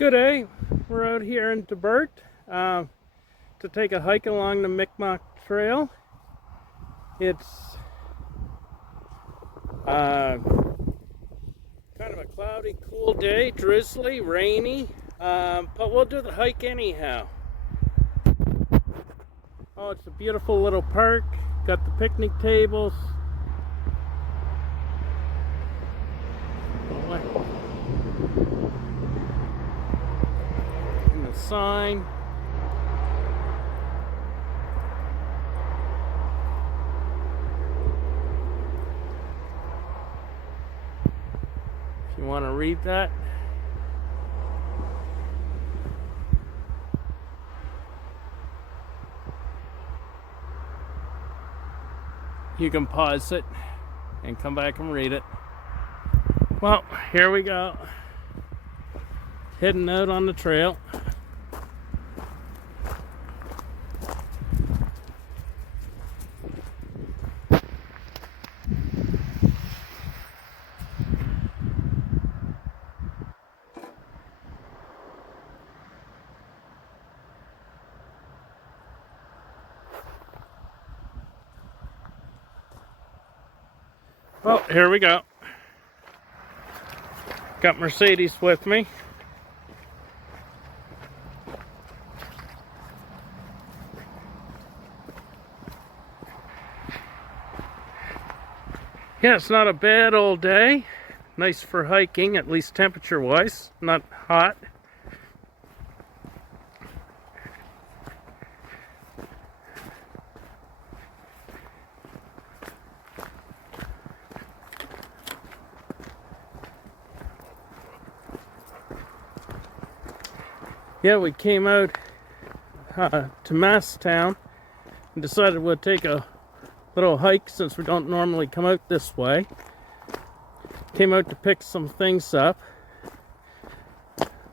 Good day. We're out here in Debert to take a hike along the Mi'kmaq Trail. It's kind of a cloudy, cool day, drizzly, rainy, but we'll do the hike anyhow. Oh, it's a beautiful little park. Got the picnic tables. And the sign. If you want to read that. You can pause it and come back and read it. Well, here we go. Heading out on the trail. Well, here we go. Got Mercedes with me. Yeah, it's not a bad old day. Nice for hiking, at least temperature-wise. Not hot. Yeah, we came out to Masstown and decided we'll take a little hike since we don't normally come out this way. Came out to pick some things up.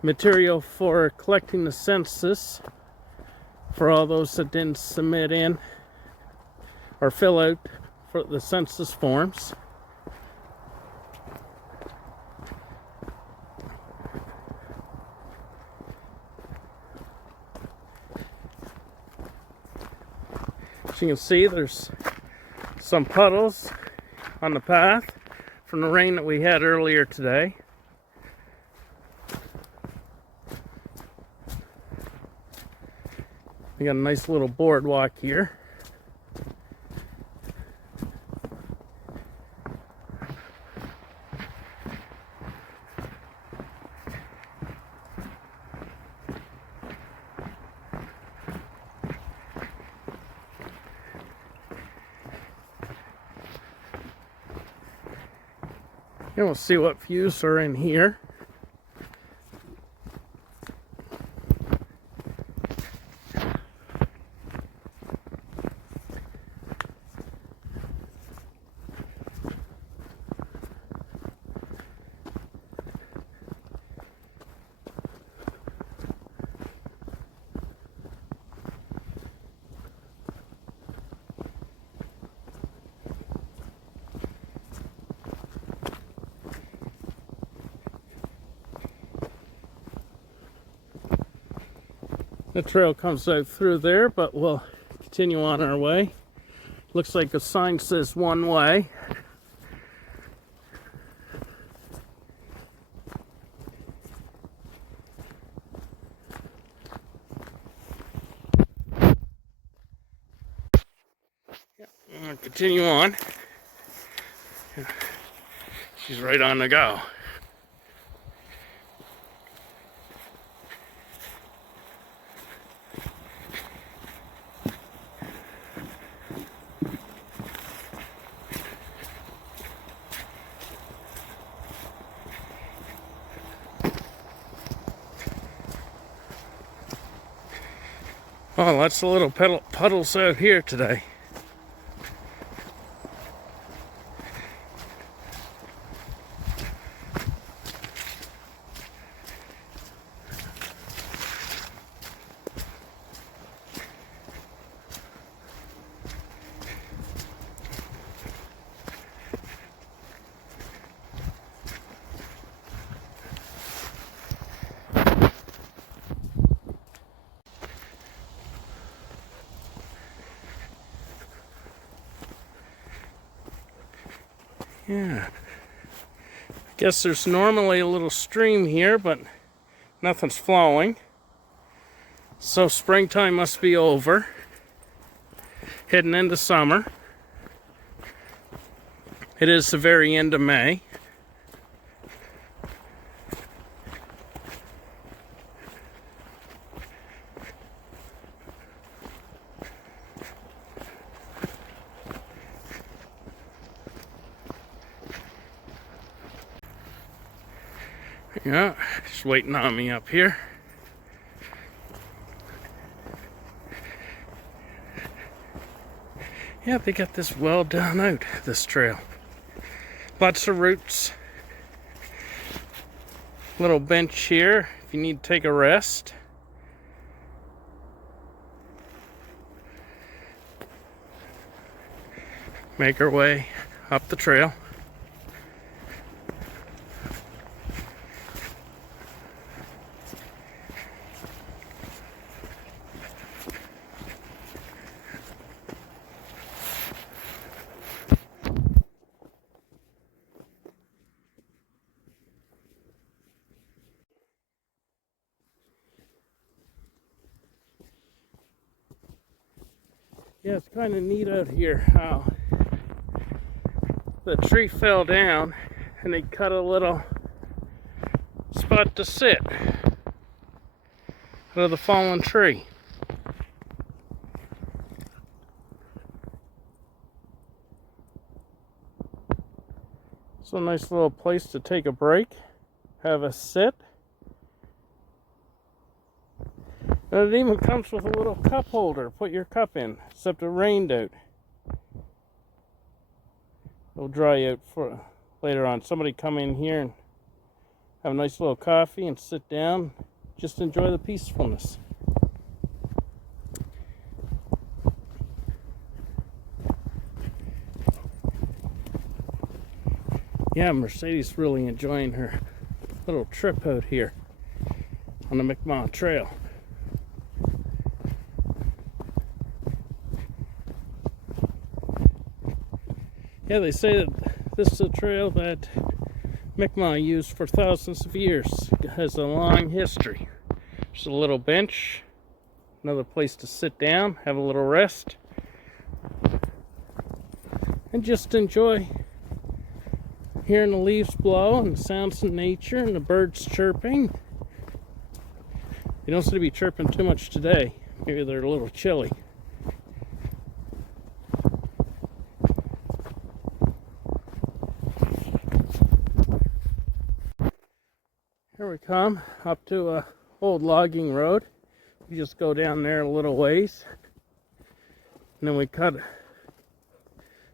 Material for collecting the census for all those that didn't submit in or fill out for the census forms. As you can see, there's some puddles on the path from the rain that we had earlier today. We got a nice little boardwalk here. And we'll see what views are in here. The trail comes out through there, but we'll continue on our way. Looks like the sign says one way. We'll continue on. She's right on the go. Oh, lots of little puddles out here today. Yeah. I guess there's normally a little stream here, but nothing's flowing. So springtime must be over. Heading into summer. It is the very end of May. Yeah, just waiting on me up here. Yeah, they got this well done out, this trail. Lots of roots. Little bench here if you need to take a rest. Make our way up the trail. Yeah, it's kind of neat out here how the tree fell down and they cut a little spot to sit out of the fallen tree. So a nice little place to take a break, have a sit. And it even comes with a little cup holder. Put your cup in, except it rained out. It'll dry out for later on. Somebody come in here and have a nice little coffee and sit down. Just enjoy the peacefulness. Yeah, Mercedes really enjoying her little trip out here on the Mi'kmaq Trail. Yeah, they say that this is a trail that Mi'kmaq used for thousands of years. It has a long history. There's a little bench, another place to sit down, have a little rest, and just enjoy hearing the leaves blow and the sounds of nature and the birds chirping. They don't seem to be chirping too much today. Maybe they're a little chilly. Here we come up to a old logging road. We just go down there a little ways, and then we cut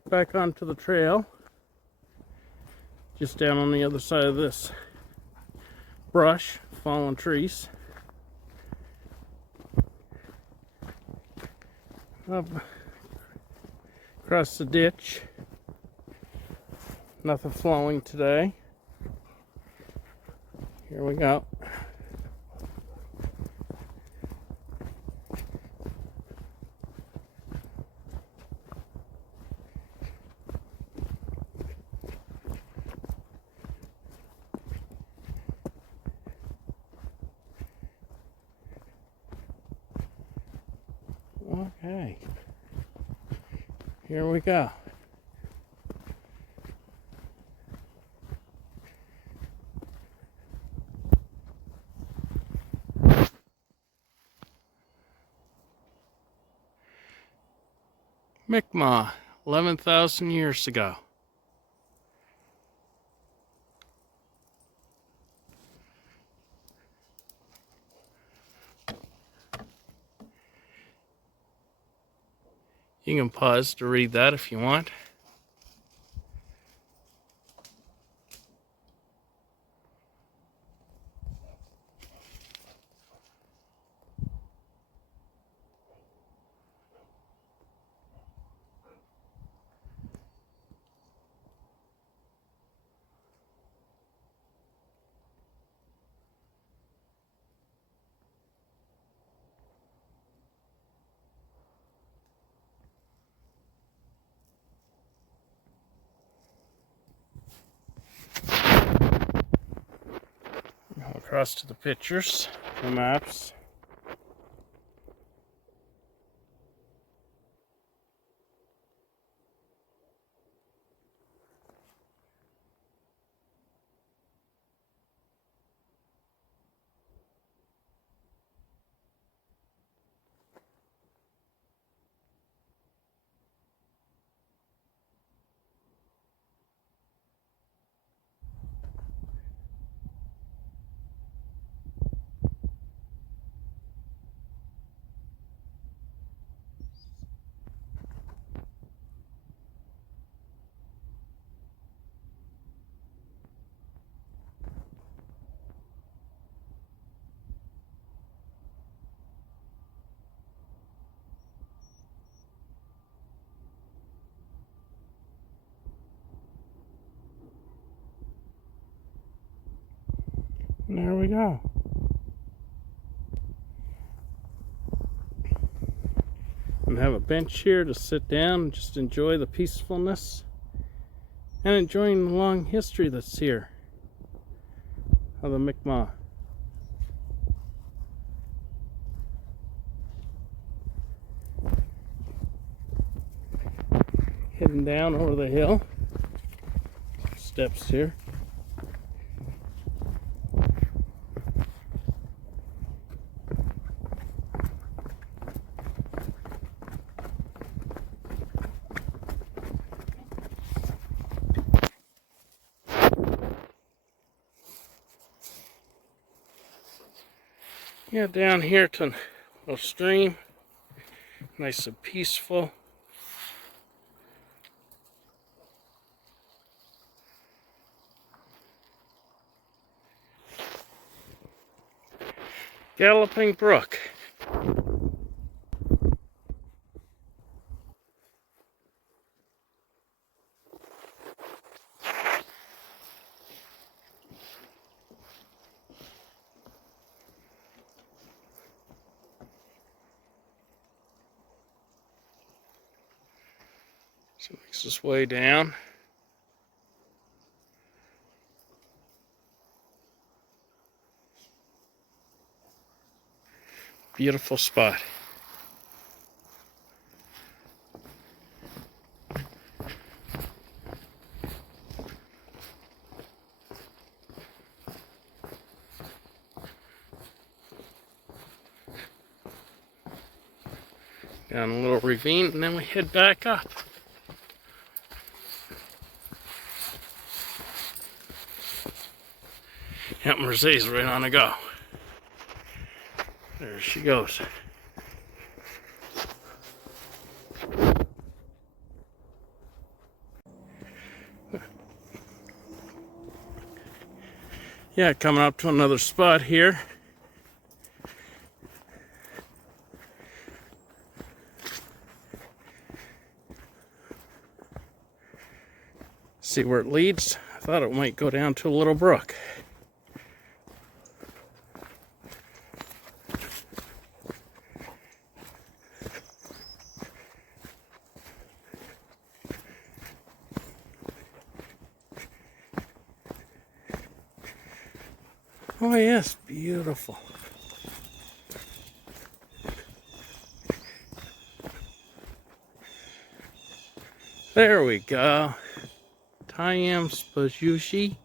back onto the trail, just down on the other side of this brush, fallen trees. Up across the ditch. Nothing flowing today. Here we go. Okay. Here we go. Mi'kmaq, 11,000 years ago. You can pause to read that if you want. across to the pictures, the maps. And there we go. And have a bench here to sit down and just enjoy the peacefulness and enjoying the long history that's here of the Mi'kmaq. Heading down over the hill. Steps here. Yeah, down here to a little stream, nice and peaceful. Galloping brook. So makes its way down. Beautiful spot. Down a little ravine and then we head back up. Yep, Mercedes right on the go. There she goes. Yeah, coming up to another spot here. See where it leads? I thought it might go down to a little brook. Oh yes, beautiful. There we go. Tayam Spajushi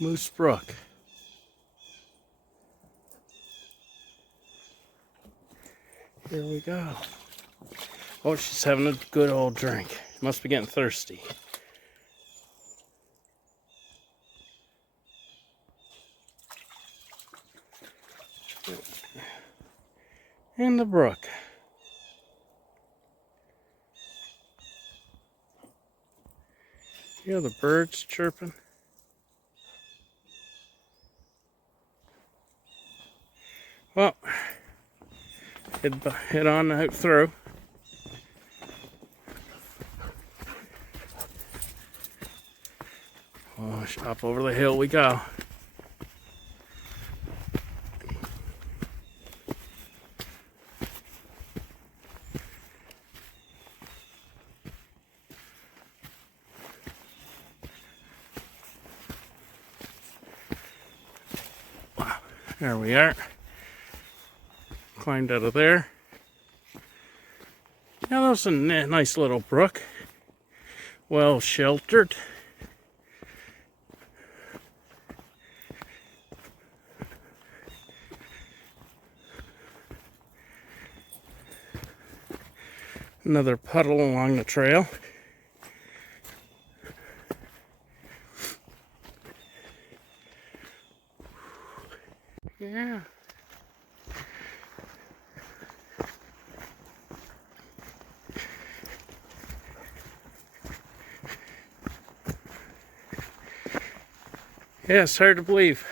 Moose Brook. Here we go. Oh, she's having a good old drink. Must be getting thirsty. And the brook. Hear the birds chirping. Well, head on out through. Oh, up over the hill we go. There we are. Climbed out of there. Now that's a nice little brook. Well sheltered. Another puddle along the trail. Yeah. Yeah, it's hard to believe.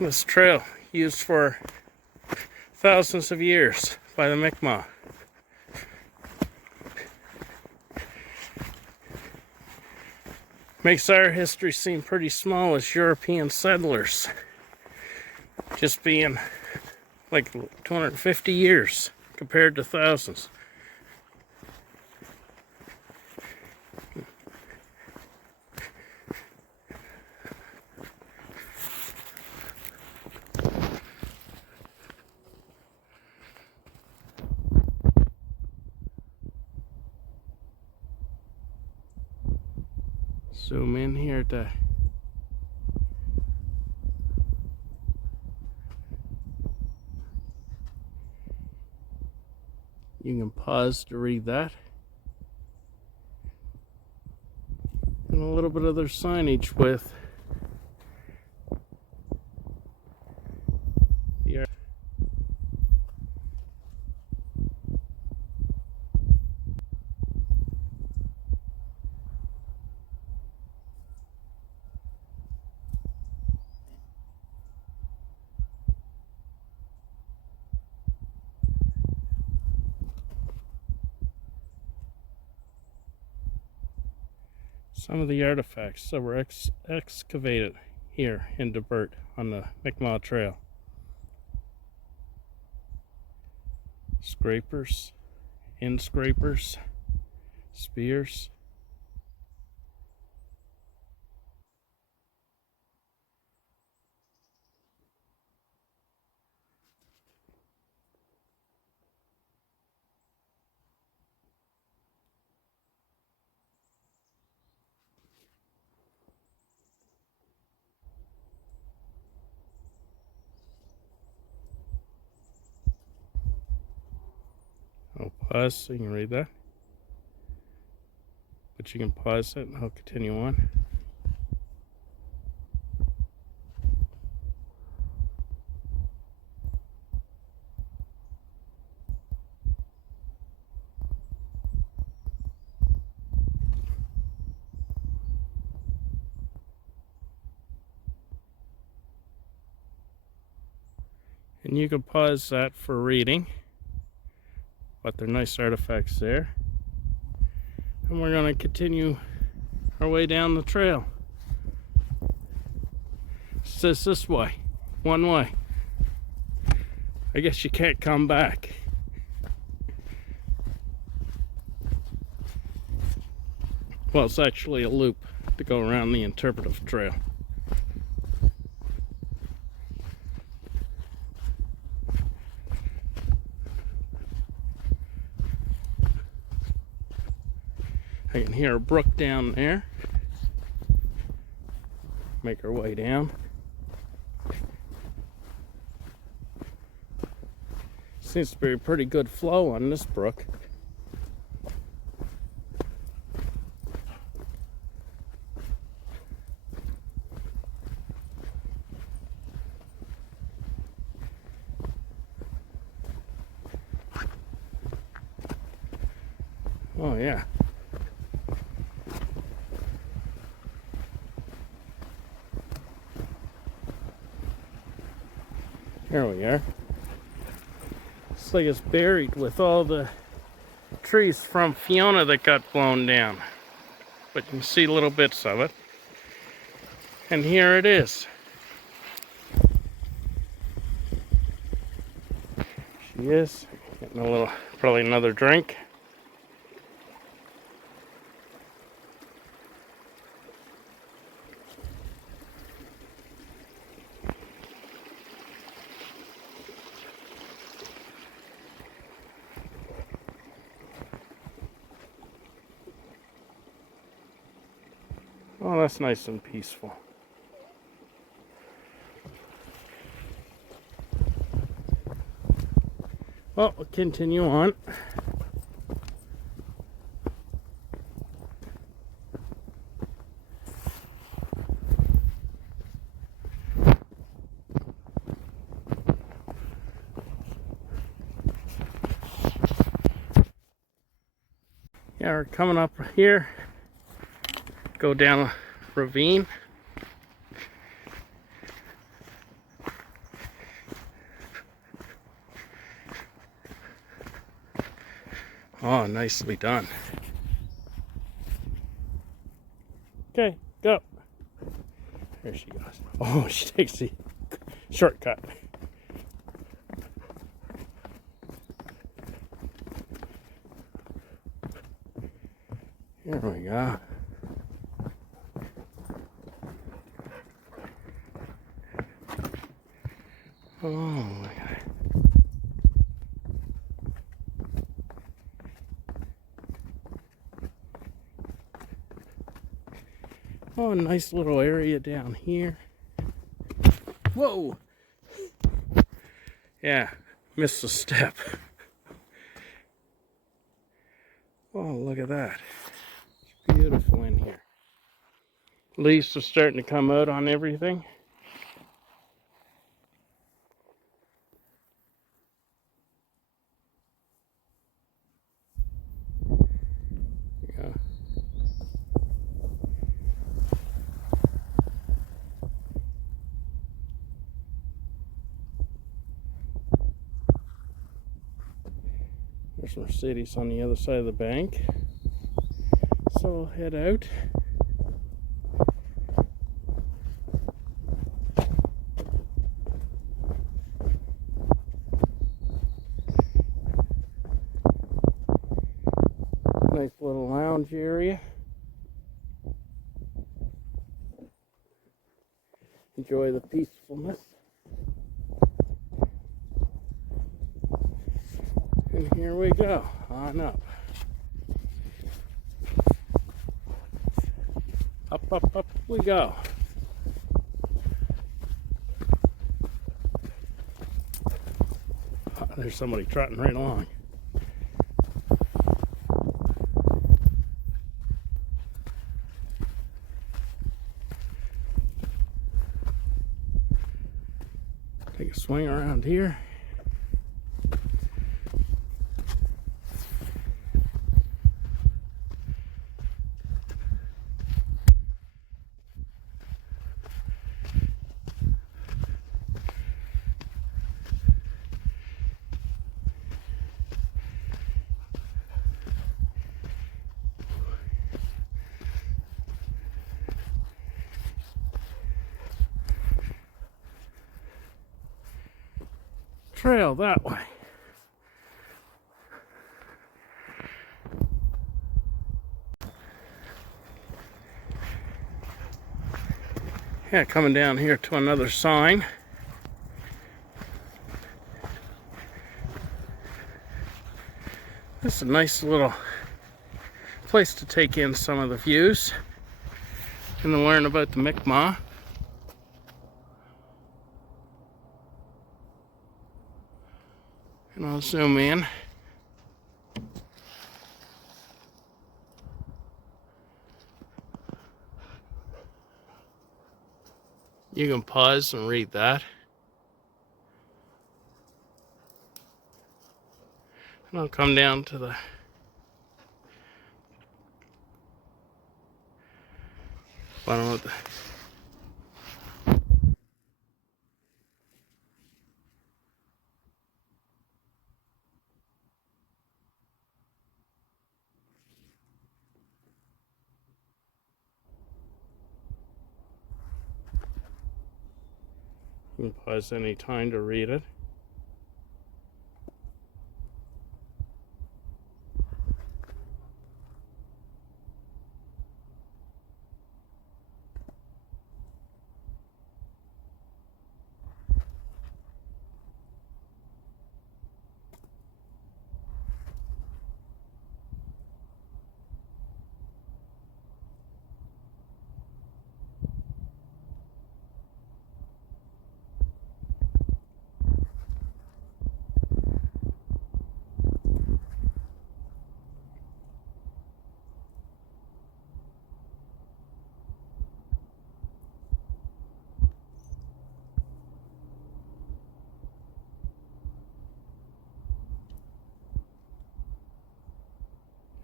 This trail used for thousands of years by the Mi'kmaq. Makes our history seem pretty small as European settlers. Just being like 250 years compared to thousands. Zoom in here to you can pause to read that. And a little bit of their signage with the some of the artifacts that were excavated here in Debert on the Mi'kmaq Trail. Scrapers, end scrapers, spears. I'll pause so you can read that. But you can pause it and I'll continue on. And you can pause that for reading. But they're nice artifacts there. And we're going to continue our way down the trail. It says this way, one way. I guess you can't come back. Well, it's actually a loop to go around the interpretive trail. I can hear a brook down there. Make our way down. Seems to be a pretty good flow on this brook. Oh yeah. Here we are. It's like it's buried with all the trees from Fiona that got blown down. But you can see little bits of it. And here it is. She is getting a little, probably another drink. Oh, that's nice and peaceful. Well, we'll continue on. Yeah, we're coming up here. Go down a ravine. Oh, nicely done. Okay, go. There she goes. Oh, she takes the shortcut. Here we go. Oh my God. Oh, a nice little area down here. Whoa! Yeah, missed a step. Oh, look at that. It's beautiful in here. Leaves are starting to come out on everything. Yeah. There's Mercedes on the other side of the bank. So we'll head out. Nice little lounge area. Enjoy the peacefulness. And here we go, on up. Up, up, up we go. Oh, there's somebody trotting right along. Take a swing around here. Trail that way. Yeah, coming down here to another sign. This is a nice little place to take in some of the views and to learn about the Mi'kmaq. And I'll zoom in. You can pause and read that. And I'll come down to the bottom of the you can pause any time to read it.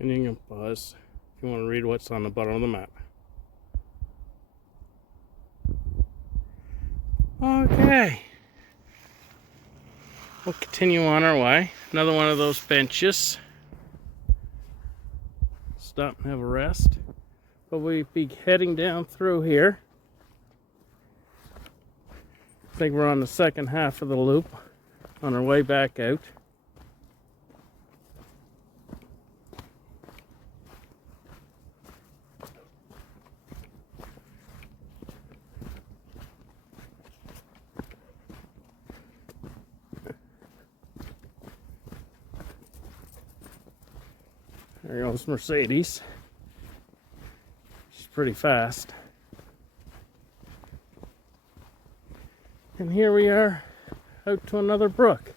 And you can pause if you want to read what's on the bottom of the map. Okay. We'll continue on our way. Another one of those benches. Stop and have a rest. But we'll be heading down through here. I think we're on the second half of the loop on our way back out. There goes Mercedes. She's pretty fast. And here we are out to another brook.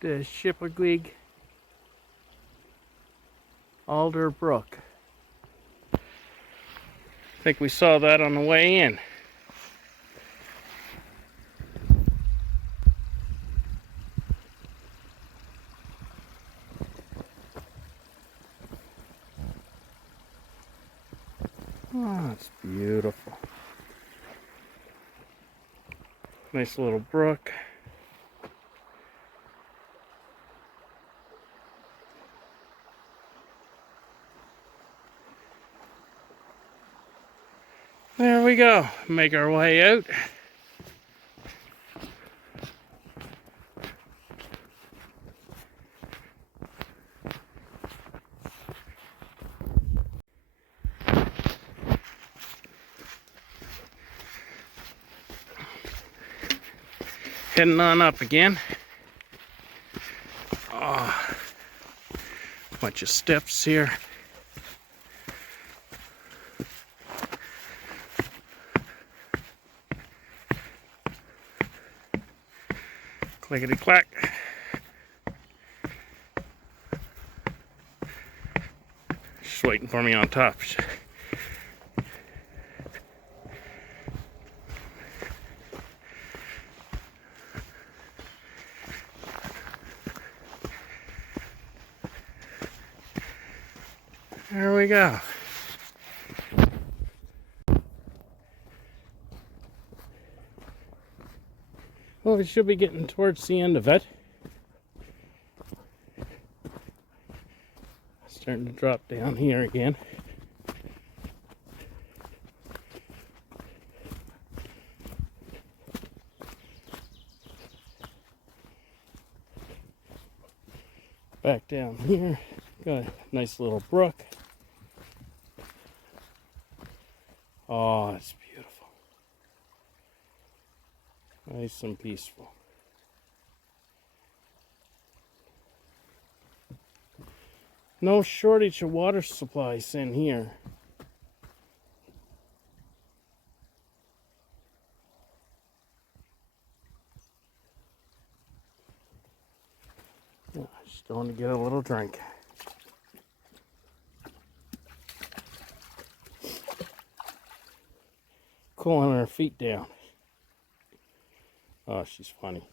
The Shippagwig Alder Brook. I think we saw that on the way in. Oh, it's beautiful. Nice little brook. There we go. Make our way out. Heading on up again. Oh, bunch of steps here. Clickety clack. She's waiting for me on top. There we go. Well, we should be getting towards the end of it. Starting to drop down here again. Back down here, got a nice little brook. Oh, it's beautiful. Nice and peaceful. No shortage of water supplies in here. Oh, just going to get a little drink. Cooling her feet down. Oh, she's funny.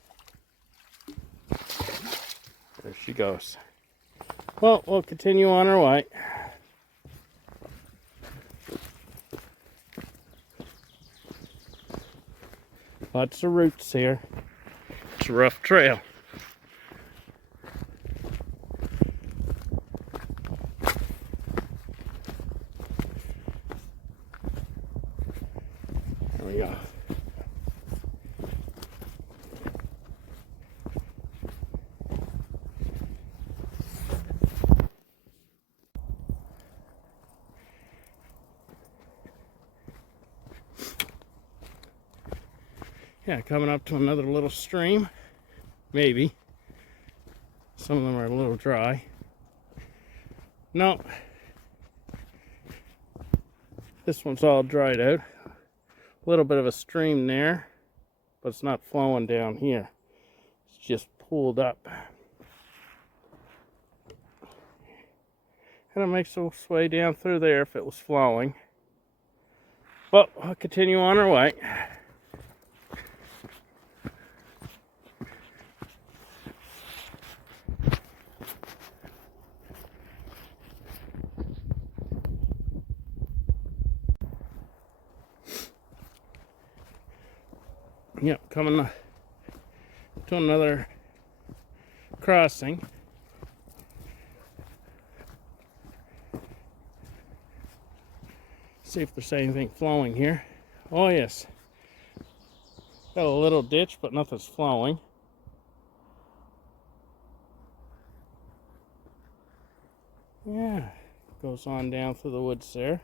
There she goes. Well, we'll continue on our way. Lots of roots here. It's a rough trail. There we go. Yeah, coming up to another little stream. Maybe. Some of them are a little dry. No. This one's all dried out. A little bit of a stream there, but it's not flowing down here. It's just pulled up. And it makes its way down through there if it was flowing. But we'll continue on our way. Yep, coming to another crossing. See if there's anything flowing here. Oh yes, got a little ditch, but nothing's flowing. Yeah, goes on down through the woods there.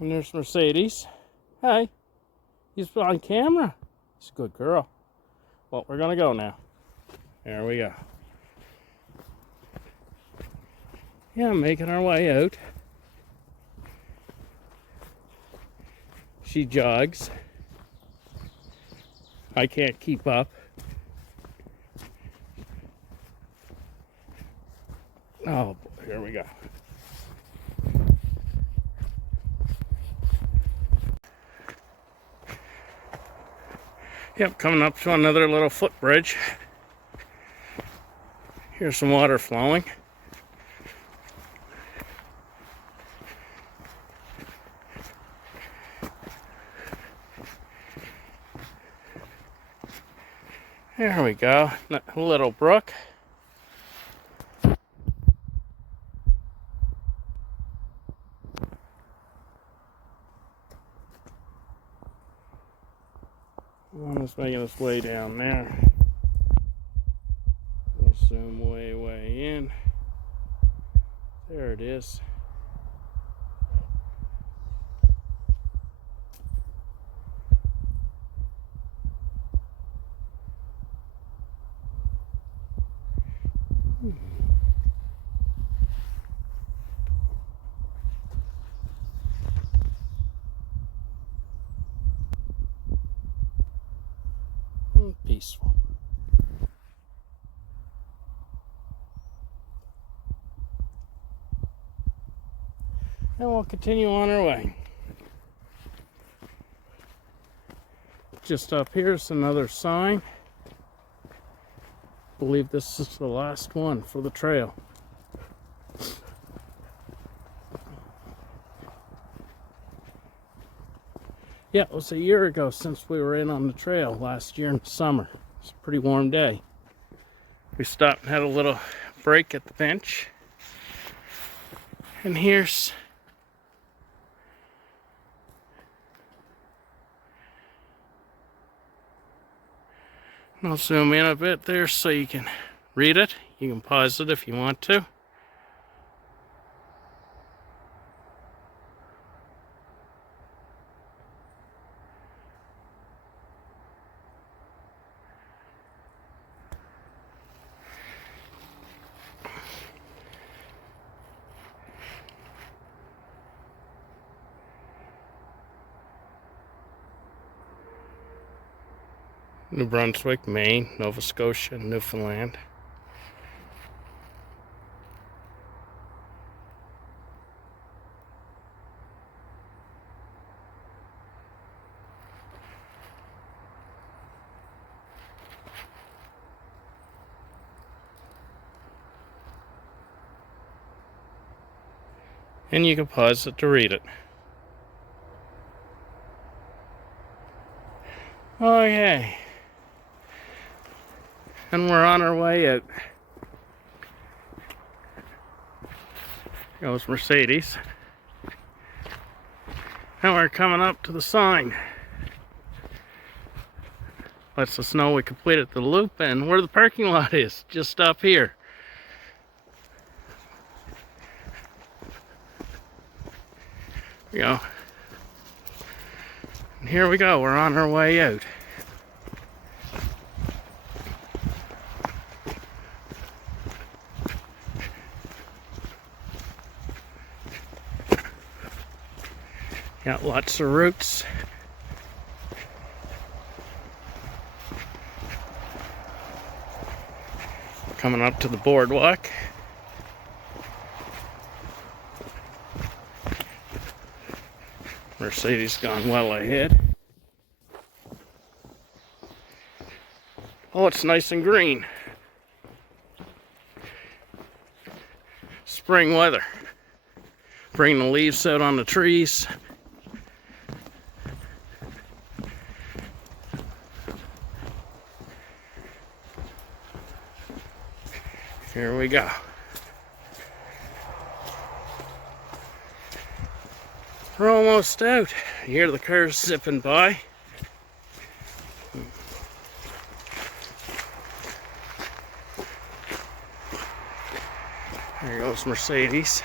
And there's Mercedes. Hi, he's on camera. He's a good girl. Well, we're gonna go now. There we go. Yeah, making our way out. She jogs. I can't keep up. Oh boy, here we go. Yep, coming up to another little footbridge. Here's some water flowing. There we go, a little brook. One is making its way down there. We'll zoom way in. There it is. Peaceful. And we'll continue on our way. Just up here is another sign. I believe this is the last one for the trail. Yeah, it was a year ago since we were in on the trail last year in the summer. It's a pretty warm day. We stopped and had a little break at the bench. And here's I'll zoom in a bit there so you can read it. You can pause it if you want to. New Brunswick, Maine, Nova Scotia, Newfoundland. And you can pause it to read it. Okay. And we're on our way out. Goes Mercedes. And we're coming up to the sign. Lets us know we completed the loop and where the parking lot is, just up here. There we go. And here we go, we're on our way out. Got lots of roots. Coming up to the boardwalk. Mercedes gone well ahead. Oh, it's nice and green. Spring weather. Bring the leaves out on the trees. Here we go. We're almost out. You hear the cars zipping by. There goes Mercedes.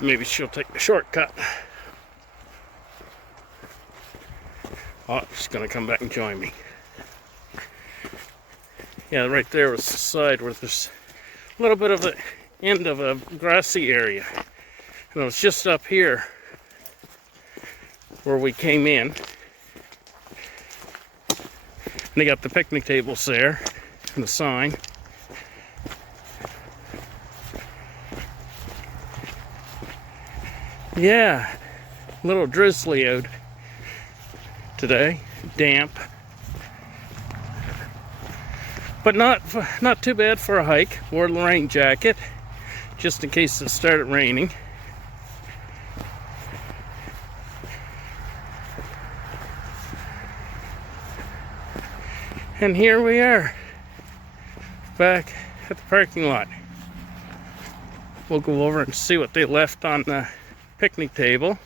Maybe she'll take the shortcut. Oh, she's gonna come back and join me. Yeah, right there was the side where there's a little bit of the end of a grassy area. And it was just up here where we came in. And they got the picnic tables there and the sign. Yeah, a little drizzly out today, damp. But not too bad for a hike. Wore the rain jacket just in case it started raining. And here we are, back at the parking lot. We'll go over and see what they left on the picnic table.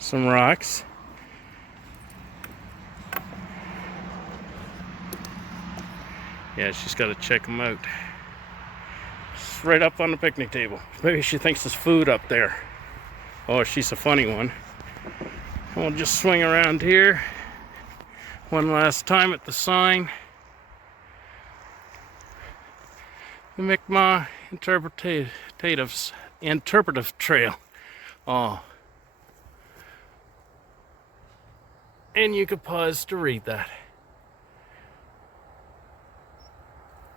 Some rocks. Yeah, she's got to check them out. It's right up on the picnic table. Maybe she thinks there's food up there. Oh, she's a funny one. We'll just swing around here one last time at the sign. The Mi'kmaq interpretive trail. Oh. And you could pause to read that.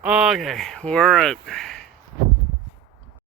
Okay, we're out.